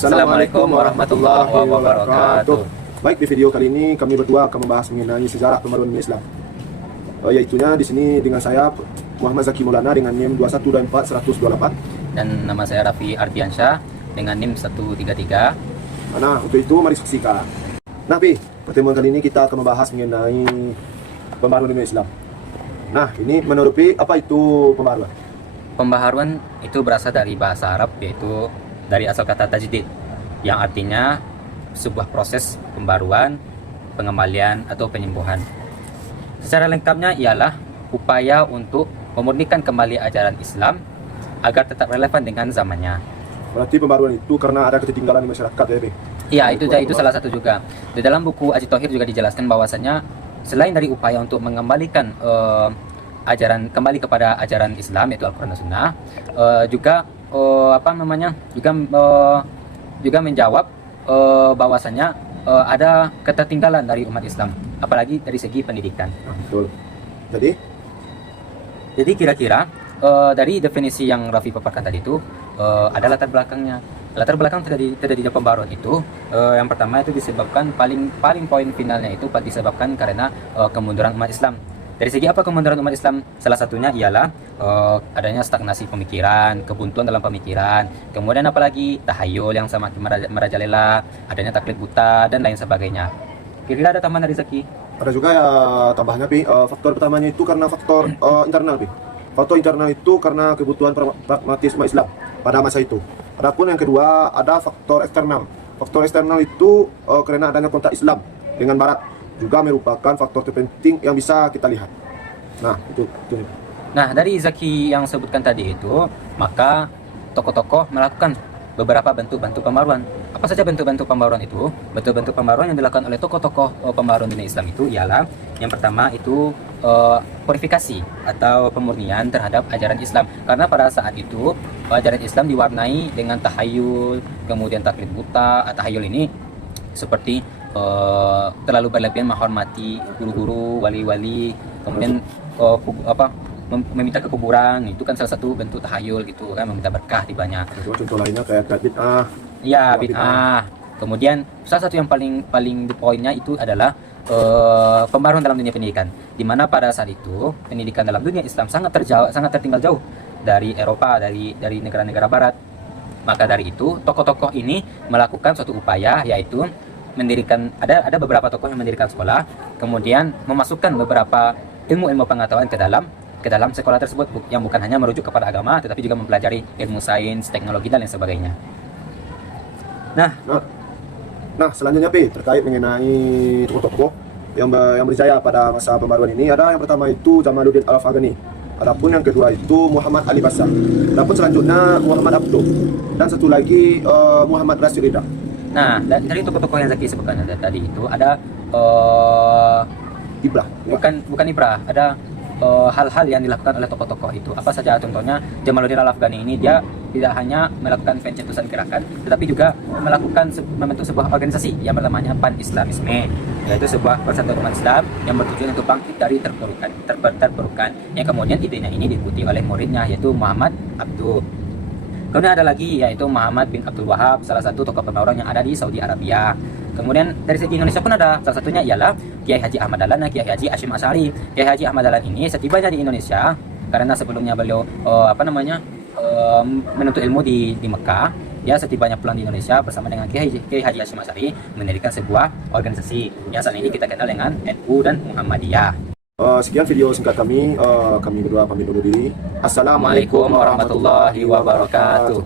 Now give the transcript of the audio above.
Assalamualaikum warahmatullahi wabarakatuh. Baik, di video kali ini kami berdua akan membahas mengenai sejarah pembaruan dunia Islam. Yaitunya di sini dengan saya Muhammad Zaki Maulana dengan NIM 2124128 dan nama saya Raffi Ardiansyah dengan NIM 133. Nah, untuk itu mari saksikan. Nah, pertemuan kali ini kita akan membahas mengenai pembaruan dunia Islam. Nah, ini menurut apa itu pembaruan? Pembaharuan itu berasal dari bahasa Arab, yaitu dari asal kata tajdid, yang artinya sebuah proses pembaruan, pengembalian atau penyembuhan. Secara lengkapnya ialah upaya untuk memurnikan kembali ajaran Islam agar tetap relevan dengan zamannya. Berarti pembaruan itu karena ada ketertinggalan di masyarakat ya, Be? Iya, itu salah satu juga. Di dalam buku Aji Thohir juga dijelaskan bahwasanya selain dari upaya untuk mengembalikan ajaran kembali kepada ajaran Islam yaitu Al-Quran dan Sunnah, juga juga menjawab bahwasanya ada ketertinggalan dari umat Islam, apalagi dari segi pendidikan. Betul. Jadi kira-kira dari definisi yang Raffi paparkan tadi itu ada latar belakangnya. Latar belakang terjadinya pembaruan itu yang pertama itu disebabkan paling poin finalnya itu disebabkan karena kemunduran umat Islam. Dari segi apa kemunduran umat Islam? Salah satunya ialah adanya stagnasi pemikiran, kebuntuan dalam pemikiran, kemudian apalagi tahayul yang semakin merajalela, adanya taklid buta dan lain sebagainya. Kira-kira ada tambahan dari Zaki? Ada juga ya tambahnya, faktor pertamanya itu karena faktor internal, Faktor internal itu karena kebutuhan pragmatisme Islam pada masa itu. Adapun yang kedua ada faktor eksternal. Faktor eksternal itu karena adanya kontak Islam dengan Barat, juga merupakan faktor terpenting yang bisa kita lihat. Nah, itu. Nah, dari Zaki yang sebutkan tadi itu, maka tokoh-tokoh melakukan beberapa bentuk-bentuk pembaruan. Apa saja bentuk-bentuk pembaruan itu? Bentuk-bentuk pembaruan yang dilakukan oleh tokoh-tokoh pembaruan dunia Islam itu ialah yang pertama itu purifikasi atau pemurnian terhadap ajaran Islam. Karena pada saat itu ajaran Islam diwarnai dengan tahayul, kemudian taklid buta. Tahayul ini seperti terlalu berlebihan menghormati guru-guru, wali-wali, kemudian meminta ke kuburan, itu kan salah satu bentuk tahayul gitu kan, meminta berkah di banyak. Contoh lainnya kayak bid'ah. Iya, bid'ah. Kemudian salah satu yang paling poinnya itu adalah pembaruan dalam dunia pendidikan, di mana pada saat itu pendidikan dalam dunia Islam sangat tertinggal jauh dari Eropa, dari negara-negara Barat. Maka dari itu tokoh-tokoh ini melakukan suatu upaya, yaitu mendirikan ada beberapa tokoh yang mendirikan sekolah, kemudian memasukkan beberapa ilmu-ilmu pengetahuan ke dalam sekolah tersebut, yang bukan hanya merujuk kepada agama tetapi juga mempelajari ilmu sains, teknologi dan lain sebagainya. Nah, selanjutnya terkait mengenai tokoh-tokoh yang berjaya pada masa pembaruan ini, ada yang pertama itu Jamaluddin Al-Afghani. Adapun yang kedua itu Muhammad Ali Bashar. Adapun selanjutnya Muhammad Abduh, dan satu lagi Muhammad Rashid Ridha. Nah, dari tokoh-tokoh yang Zaki sebutkan tadi itu ada Ibrah. Bukan ibrah, ada hal-hal yang dilakukan oleh tokoh-tokoh itu. Apa saja? Contohnya Jamaluddin Al-Afghani ini dia tidak hanya melakukan pencetusan gerakan, tetapi juga membentuk sebuah organisasi yang bernamanya Pan-Islamisme, yaitu sebuah persatuan umat Islam yang bertujuan untuk bangkit dari terpurukan, yang kemudian idenya ini diikuti oleh muridnya yaitu Muhammad Abduh. Kemudian ada lagi yaitu Muhammad bin Abdul Wahab, salah satu tokoh pembaruan yang ada di Saudi Arabia. Kemudian dari segi Indonesia pun ada, salah satunya ialah Kiai Haji Ahmad Dahlan dan Kiai Haji Hashim Asy'ari. Kiai Haji Ahmad Dahlan ini setibanya di Indonesia, karena sebelumnya beliau menuntut ilmu di Mekah, dia setibanya pulang di Indonesia bersama dengan Kiai Haji Hashim Asy'ari mendirikan sebuah organisasi yang saat ini kita kenal dengan NU dan Muhammadiyah. Sekian video singkat kami berdua pamit undur diri. Assalamualaikum warahmatullahi wabarakatuh.